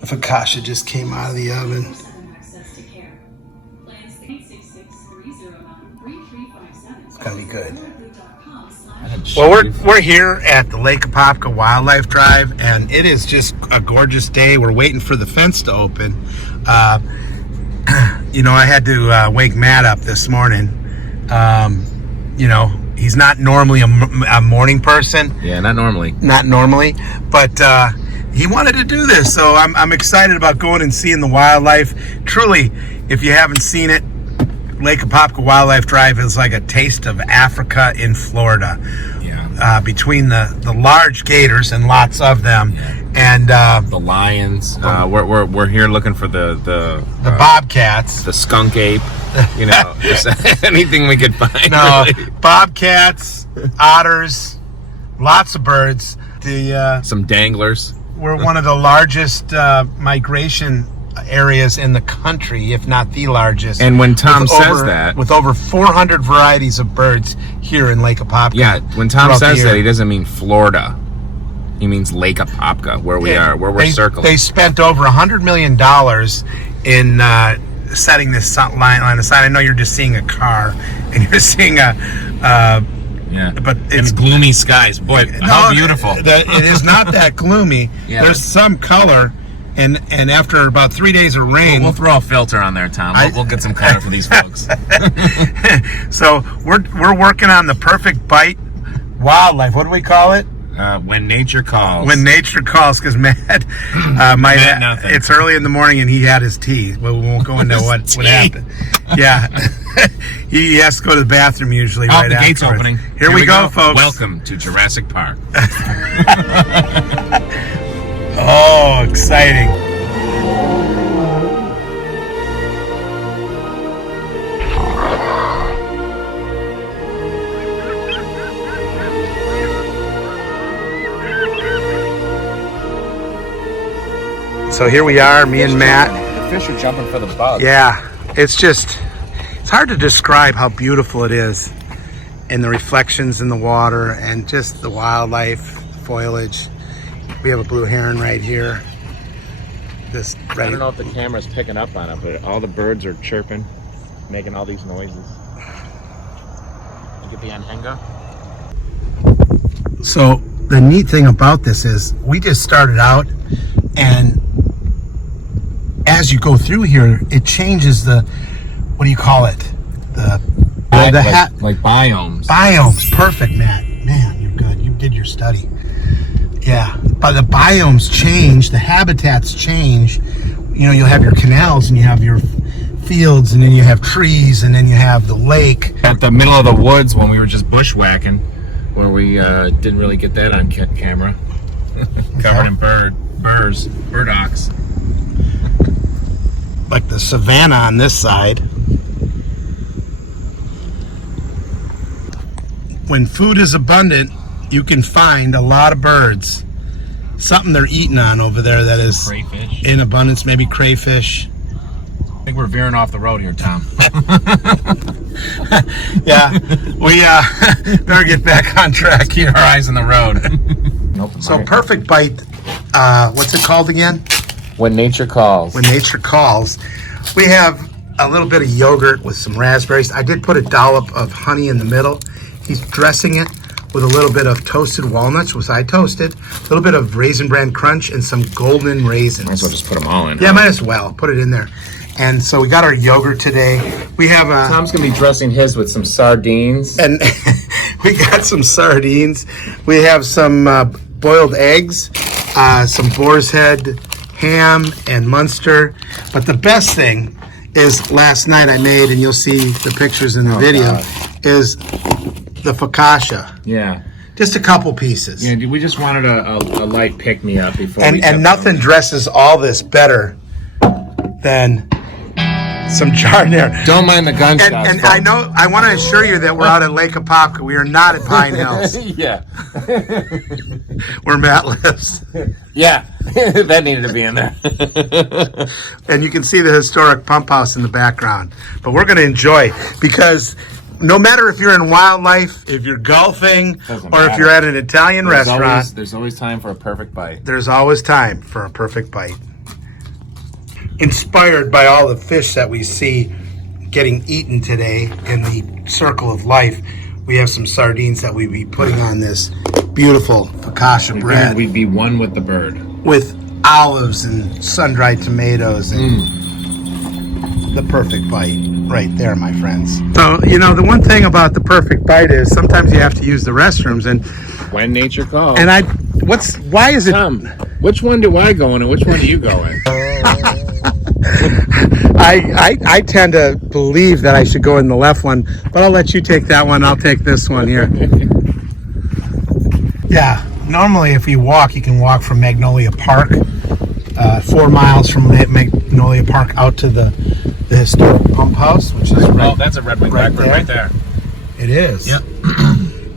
The focaccia just came out of the oven. It's gonna be good. Well, we're here at the Lake Apopka Wildlife Drive, and it is just a gorgeous day. We're waiting for the fence to open. You know, I had to wake Matt up this morning. You know, he's not normally a morning person. Yeah, not normally. Not normally, but he wanted to do this, so I'm excited about going and seeing the wildlife. Truly, if you haven't seen it, Lake Apopka Wildlife Drive is like a taste of Africa in Florida. Yeah. Between the large gators, and lots of them, and the lions. We're here looking for the bobcats, the skunk ape. You know, just anything we could find. No, really. Bobcats, otters, lots of birds. Some danglers. We're one of the largest migration areas in the country, if not the largest. And when Tom says that, with over 400 varieties of birds here in Lake Apopka. Yeah, when Tom says that, he doesn't mean Florida. He means Lake Apopka, where we are, where we're circling. They spent over $100 million in setting this line on the side. I know you're just seeing a car, and you're seeing but it's gloomy skies. Boy, how beautiful! It is not that gloomy. Yeah. There's some color. And after about 3 days of rain, we'll throw a filter on there, Tom. We'll get some color for these folks. So we're working on the perfect bite wildlife. What do we call it? When nature calls. When nature calls, because Matt, it's early in the morning and he had his tea. Well, we won't go into what happened. Yeah, he has to go to the bathroom usually. Right the gate's afterwards. Opening. Here we go, folks. Welcome to Jurassic Park. Oh, exciting. So here we are, me and Matt. The fish are jumping for the bugs. Yeah, it's hard to describe how beautiful it is, and the reflections in the water, and just the wildlife, foliage. We have a blue heron right here. I don't know if the camera's picking up on it, but all the birds are chirping, making all these noises. You get the anhenga? So the neat thing about this is we just started out, and as you go through here, it changes the, what do you call it? Like biomes. Biomes, perfect, Matt. Man, you're good. You did your study. Yeah, but the biomes change, the habitats change. You know, you'll have your canals, and you have your fields, and then you have trees, and then you have the lake. At the middle of the woods when we were just bushwhacking, where we didn't really get that on camera. Covered in burdocks. Like the savanna on this side. When food is abundant, you can find a lot of birds. Something they're eating on over there that is crayfish in abundance, maybe crayfish. I think we're veering off the road here, Tom. Yeah, we better get back on track here. Keep our eyes on the road. Nope. So perfect bite, what's it called again? When nature calls. When nature calls. We have a little bit of yogurt with some raspberries. I did put a dollop of honey in the middle. He's dressing it with a little bit of toasted walnuts, which I toasted, a little bit of Raisin Bran Crunch, and some golden raisins. Might as well just put them all in. Yeah, might as well. Put it in there. And so we got our yogurt today. We have Tom's going to be dressing his with some sardines. And we got some sardines. We have some boiled eggs, some boar's head ham, and Munster. But the best thing is last night I made, and you'll see the pictures in the video, is the focaccia. Yeah. Just a couple pieces. Yeah, we just wanted a light pick-me-up before and nothing dresses all this better than some jardinera. Don't mind the gunshots. And I know, I want to assure you that we're out at Lake Apopka. We are not at Pine Hills. Yeah. Where Matt lives. Yeah, that needed to be in there. And you can see the historic pump house in the background. But we're going to enjoy, because no matter if you're in wildlife, if you're golfing, or if you're at an Italian restaurant, there's always time for a perfect bite. there's always time for a perfect bite. Inspired by all the fish that we see getting eaten today in the circle of life, we have some sardines that we'd be putting on this beautiful focaccia bread. We'd be one with the bird. With olives and sun-dried tomatoes and the perfect bite right there, my friends. So, you know, the one thing about the perfect bite is sometimes you have to use the restrooms, and When nature calls. and why is it Tom, which one do I go in and which one do you go in? I tend to believe that I should go in the left one, but I'll let you take that one. I'll take this one here. Yeah, normally if you walk, you can walk from Magnolia Park, 4 miles from Magnolia Park out to the historic pump house, which is right. Oh, that's a red-winged blackbird right there. It is. Yep.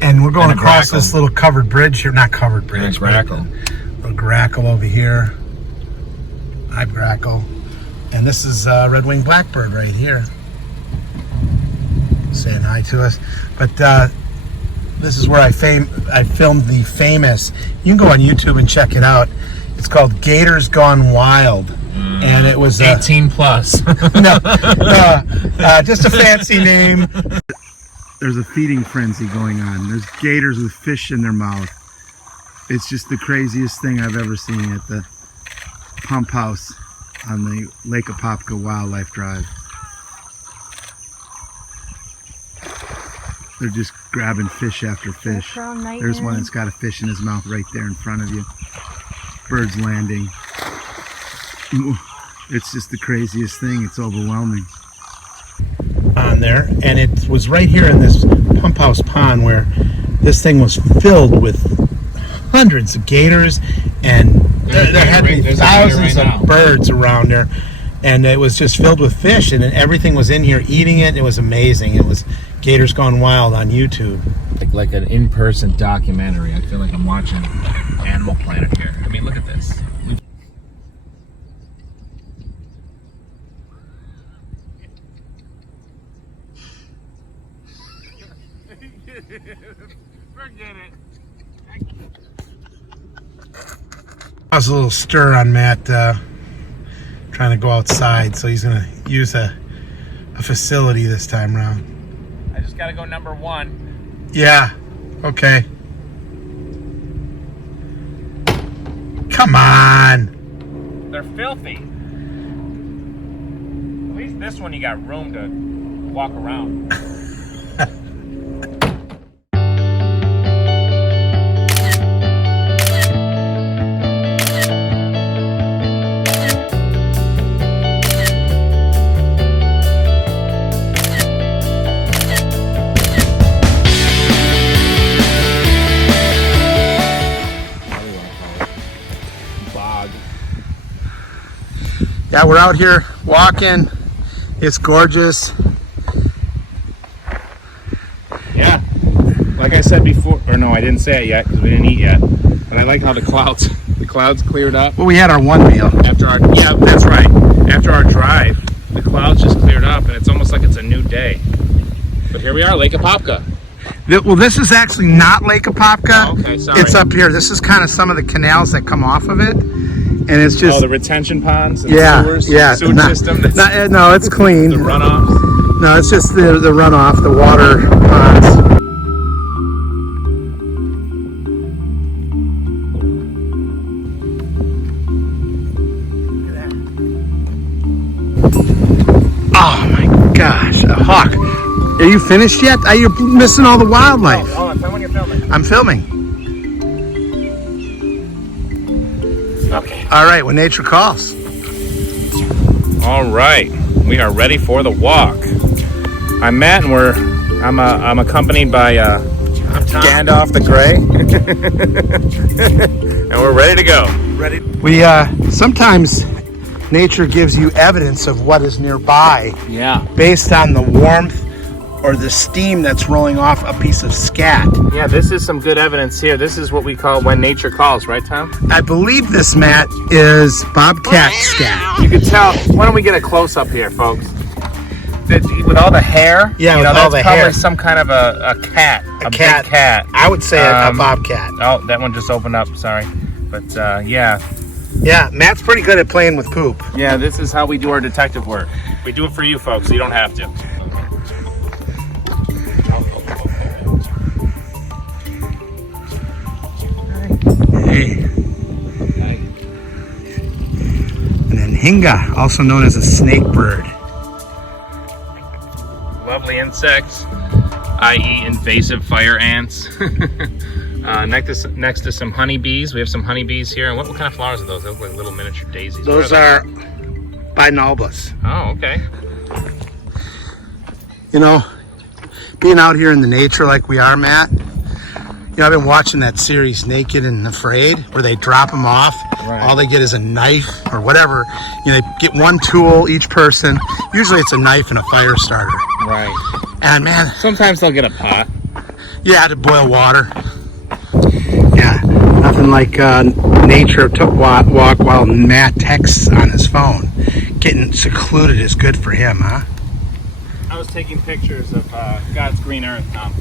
And we're going And a across grackle. this little covered bridge here. Not covered bridge, And a grackle. but a grackle over here. Hi, grackle. And this is red-winged blackbird right here, saying hi to us. But this is where I filmed the famous. You can go on YouTube and check it out. It's called Gators Gone Wild, and it was 18 plus. no, just a fancy name. There's a feeding frenzy going on. There's gators with fish in their mouth. It's just the craziest thing I've ever seen at the pump house on the Lake Apopka Wildlife Drive. They're just grabbing fish after fish. There's one that's got a fish in his mouth right there in front of you. Birds landing. It's just the craziest thing. It's overwhelming. On there, and it was right here in this pump house pond where this thing was filled with hundreds of gators, and there had to be thousands of birds around there, and it was just filled with fish, and everything was in here eating it. It was amazing. It was Gators Gone Wild on YouTube. Like an in-person documentary. I feel like I'm watching Animal Planet here. I mean, look at this. Forget it. Caused a little stir on Matt trying to go outside, so he's gonna use a facility this time around. I just gotta go number 1. Yeah, okay. Come on. They're filthy. At least this one you got room to walk around. Yeah, we're out here walking. It's gorgeous. Yeah, like I said before, or no, I didn't say it yet because we didn't eat yet. But I like how the clouds cleared up Well, we had our one meal. after our. Yeah, that's right. After our drive, the clouds just cleared up, and it's almost like it's a new day. But here we are, Lake Apopka. Well, this is actually not Lake Apopka. Oh, okay, sorry. It's up here. This is kind of some of the canals that come off of it. And it's just... Oh, the retention ponds and yeah, sewers, yeah. sewage system. That's No, it's clean. the runoff. No, it's just the runoff, the water ponds. Oh my gosh, a hawk. Are you finished yet? You're missing all the wildlife. Hold on, tell me when you're filming. I'm filming. Okay. All right, when nature calls. All right, we are ready for the walk. I'm Matt, and I'm accompanied by Gandalf the Grey, and we're ready to go. We sometimes nature gives you evidence of what is nearby Yeah. based on the warmth or the steam that's rolling off a piece of scat. Yeah, this is some good evidence here. This is what we call when nature calls, right, Tom? I believe this, Matt, is bobcat scat. You can tell. Why don't we get a close up here, folks? with all the hair. Yeah, you know, with all that's the probably hair. some kind of a cat. A big cat. I would say a bobcat. Oh, that one just opened up. Sorry, but yeah. Yeah, Matt's pretty good at playing with poop. Yeah, this is how we do our detective work. We do it for you folks, so you don't have to. Hey. And then Hinga, also known as a snake bird. Lovely insects, i.e. invasive fire ants. Next to some honeybees. We have some honeybees here. And what kind of flowers are those? They look like little miniature daisies. Those are binalbas. Oh, okay. You know, being out here in the nature like we are, Matt, you know, I've been watching that series Naked and Afraid, where they drop them off. Right. All they get is a knife or whatever. You know, they get one tool each person. Usually it's a knife and a fire starter. Right. And man, Sometimes they'll get a pot. yeah, to boil water. Yeah, nothing like nature took walk while Matt texts on his phone. Getting secluded is good for him, huh? I was taking pictures of God's green earth, Tom.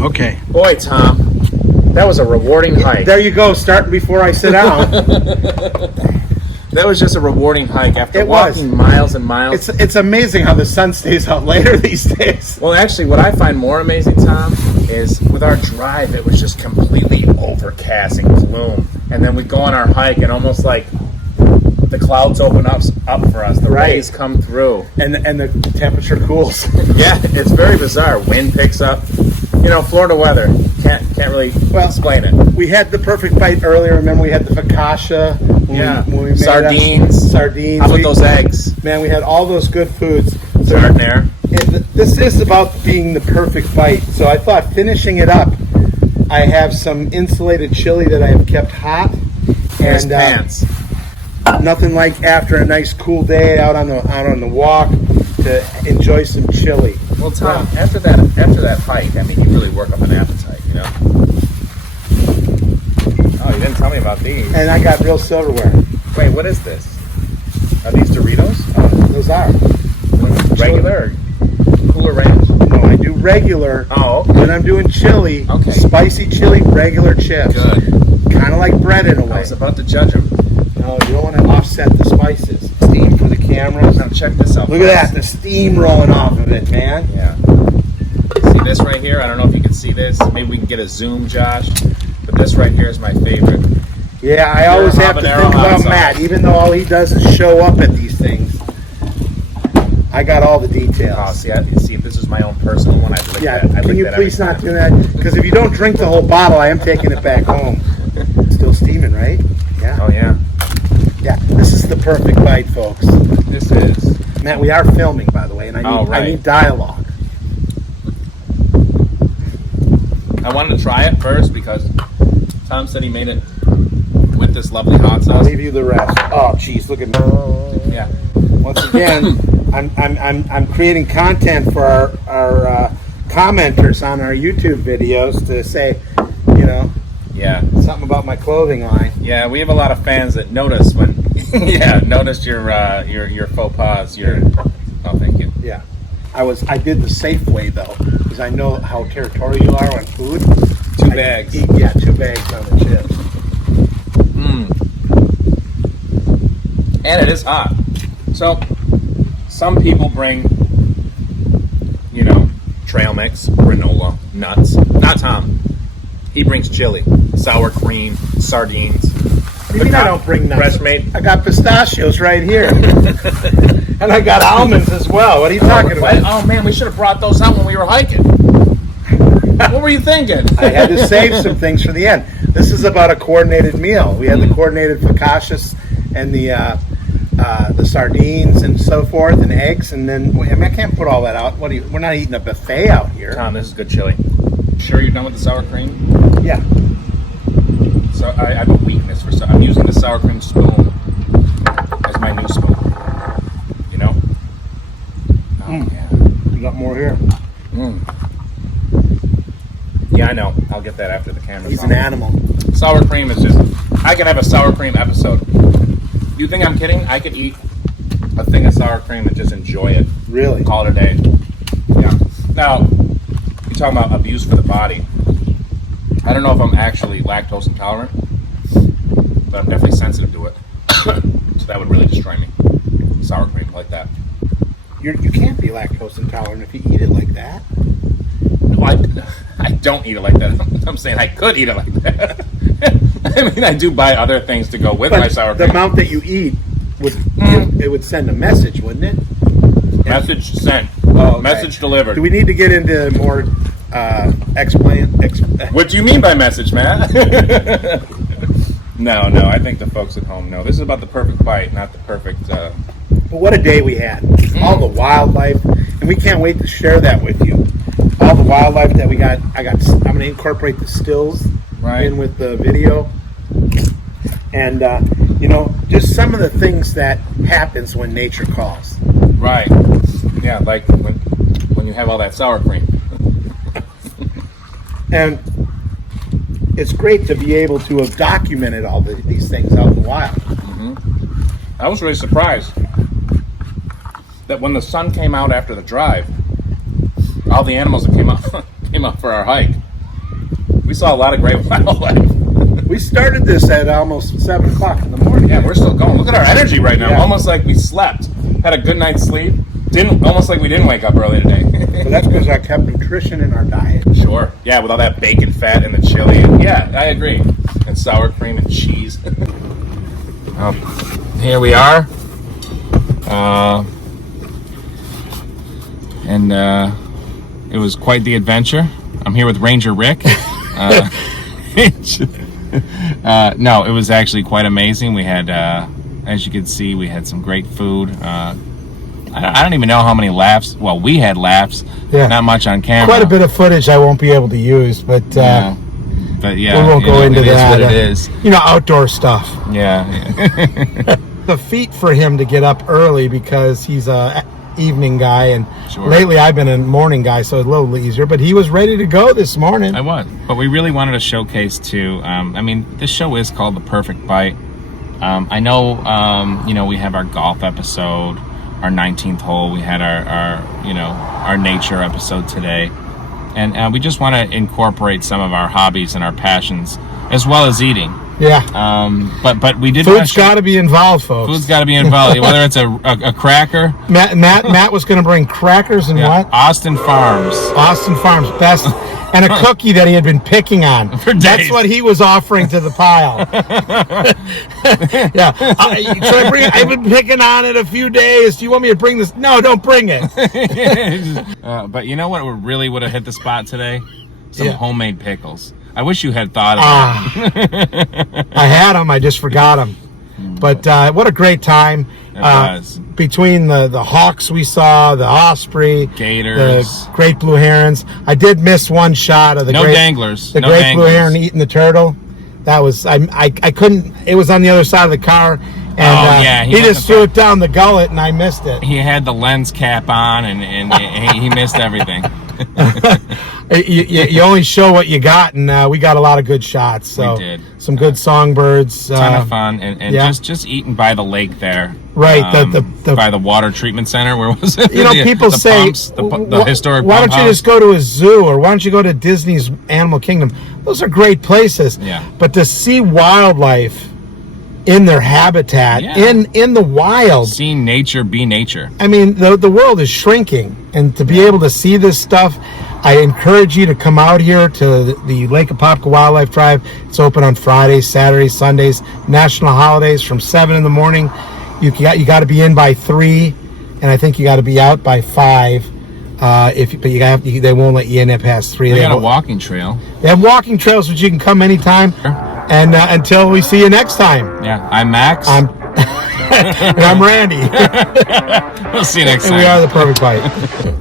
Okay. Boy, Tom, that was a rewarding hike. There you go, starting before I sit down. That was just a rewarding hike after It was. walking miles and miles. It's amazing how the sun stays out later these days. Well, actually, what I find more amazing, Tom, is with our drive, it was just completely overcast and gloom. And then we go on our hike, and almost like the clouds open up for us. The Right. rays come through. And the temperature cools. Yeah, it's very bizarre. Wind picks up. You know, Florida weather. Can't really explain it. We had the perfect bite earlier. Remember, we had the focaccia. When we made Sardines. Sardines. How about those eggs? Man, we had all those good foods. So, Jardiniere. this is about being the perfect bite. So I thought finishing it up, I have some insulated chili that I have kept hot. Nice And pants. nothing like after a nice cool day out on the walk to enjoy some chili. Well, Tom, after that hike, I mean, you really work up an appetite, you know? Oh, you didn't tell me about these. And I got real silverware. Wait, what is this? Are these Doritos? Those are. Regular or Cooler Ranch? No, I do regular. Oh, okay. When I'm doing chili, Okay. spicy chili, regular chips. Good. Kind of like bread in a I way. was about to judge them. No, you don't want to offset the spices. Steam for the cameras. Now check this out. Look at that, the steam rolling off of it, man. Yeah. See this right here? I don't know if you can see this. Maybe we can get a zoom, Josh. But this right here is my favorite. Yeah, I always have to habanero think hot about sauce. Matt, even though all he does is show up at these things. I got all the Oh, details. see, if this was my own personal one, I'd lick Yeah, that. I'd can lick you that please every not time. do that? Because if you don't drink the whole bottle, I am taking it back home. Still steaming, right? Yeah. Oh, yeah. Yeah, this is the perfect bite, folks. This is. Matt, we are filming, by the way, and Oh, right. I need dialogue. I wanted to try it first because Tom said he made it with this lovely hot I'll sauce. leave you the rest. Oh, geez, look at me. Yeah. Once again, I'm creating content for our commenters on our YouTube videos to say, you know, Yeah. something about my clothing line. Yeah, we have a lot of fans that notice when, noticed your faux pas. Oh, thank you. Yeah. I did the safe way though, because I know how territorial you are on food. 2 bags. Yeah, 2 bags on the chips. And it is hot. So, some people bring, trail mix, granola, nuts. Not Tom. He brings chili, sour cream, sardines. Maybe I don't bring nuts. Fresh made. I got pistachios right here. And I got almonds as well. What are you talking What? about? Oh man, we should have brought those out when we were hiking. What were you thinking? I had to save some things for the end. This is about a coordinated meal. We had the coordinated focaccias and the sardines and so forth, and eggs, and then I can't put all that out. We're not eating a buffet out here. Tom, this is good chili. Sure you're done with the sour cream? Yeah. So I have a weakness for I'm using the sour cream spoon as my new spoon. You know? Oh, yeah. We got more here. Yeah, I know. I'll get that after the camera's He's on. an animal. Sour cream is just... I could have a sour cream episode. You think I'm kidding? I could eat a thing of sour cream and just enjoy it. Really? Call it a day. Yeah. Now, you're talking about abuse for the body. I don't know if I'm actually lactose intolerant, but I'm definitely sensitive to it. So that would really destroy me. Sour cream like that. You can't be lactose intolerant if you eat it like that. No, I don't eat it like that. I'm saying I could eat it like that. I mean, I do buy other things to go with my sour cream. The amount that you eat it would send a message, wouldn't it? Message sent. Oh, okay. Message delivered. Do we need to get into more What do you mean by message, man? No, I think the folks at home know. This is about the perfect bite, not the perfect... But what a day we had. All the wildlife, and we can't wait to share that with you. All the wildlife that we got. I'm going to incorporate the stills in with the video. And, just some of the things that happens when nature calls. Right. Yeah, like when you have all that sour cream. And it's great to be able to have documented all these things out in the wild. Mm-hmm. I was really surprised that when the sun came out after the drive, all the animals that came out for our hike, we saw a lot of great wildlife. We started this at almost 7 o'clock in the morning. Yeah, we're still going. Look at our energy right now. Yeah. Almost like we slept, had a good night's sleep. Almost like we didn't wake up early today. But that's because I kept nutrition in our diet. Sure. Yeah, with all that bacon fat and the chili. Yeah, I agree. And sour cream and cheese. Here we are. It was quite the adventure. I'm here with Ranger Rick. No, it was actually quite amazing. We had, as you can see, we had some great food. I don't even know how many laughs. Well, we had laughs. Yeah. Not much on camera. Quite a bit of footage I won't be able to use, but yeah, we won't go into that. It is. Outdoor stuff. Yeah. The feat for him to get up early because he's a evening guy, and lately I've been a morning guy, so it's a little easier. But he was ready to go this morning. I was, but we really wanted to showcase too. This show is called The Perfect Bite. I know, we have our golf episode. Our 19th hole, we had our nature episode today, and we just want to incorporate some of our hobbies and our passions as well as eating. Yeah. But we did. Food's got to be involved, folks. Food's got to be involved, whether it's a cracker. Matt was going to bring crackers and what? Austin Farms, best. And a cookie that he had been picking on. For days. That's what he was offering to the pile. Yeah. Should I bring it? I've been picking on it a few days. Do you want me to bring this? No, don't bring it. But you know what really would have hit the spot today? Some homemade pickles. I wish you had thought of them. I had them. I just forgot them. But what a great time. It was. Between the hawks we saw, the osprey, gators, the great blue herons. I did miss one shot of the danglers. The great blue heron eating the turtle. That was I couldn't. It was on the other side of the car, and he just threw it down the gullet, and I missed it. He had the lens cap on, and he missed everything. You only show what you got, and we got a lot of good shots. So we did. Some good songbirds. Ton of fun, and just eating by the lake there. Right, by the water treatment center. Where was it? People say pumps, the historic. Why don't you just go to a zoo, or why don't you go to Disney's Animal Kingdom? Those are great places. Yeah. But to see wildlife in their habitat, in the wild, seeing nature be nature. I mean, the world is shrinking, and to be able to see this stuff, I encourage you to come out here to the Lake Apopka Wildlife Drive. It's open on Fridays, Saturdays, Sundays, national holidays from 7 in the morning. You got to be in by 3, and I think you got to be out by 5. They won't let you in past 3. They got a walking trail. They have walking trails, but you can come anytime. Sure. And until we see you next time. Yeah, I'm Max. And I'm Randy. We'll see you next time. And we are The Perfect Bite.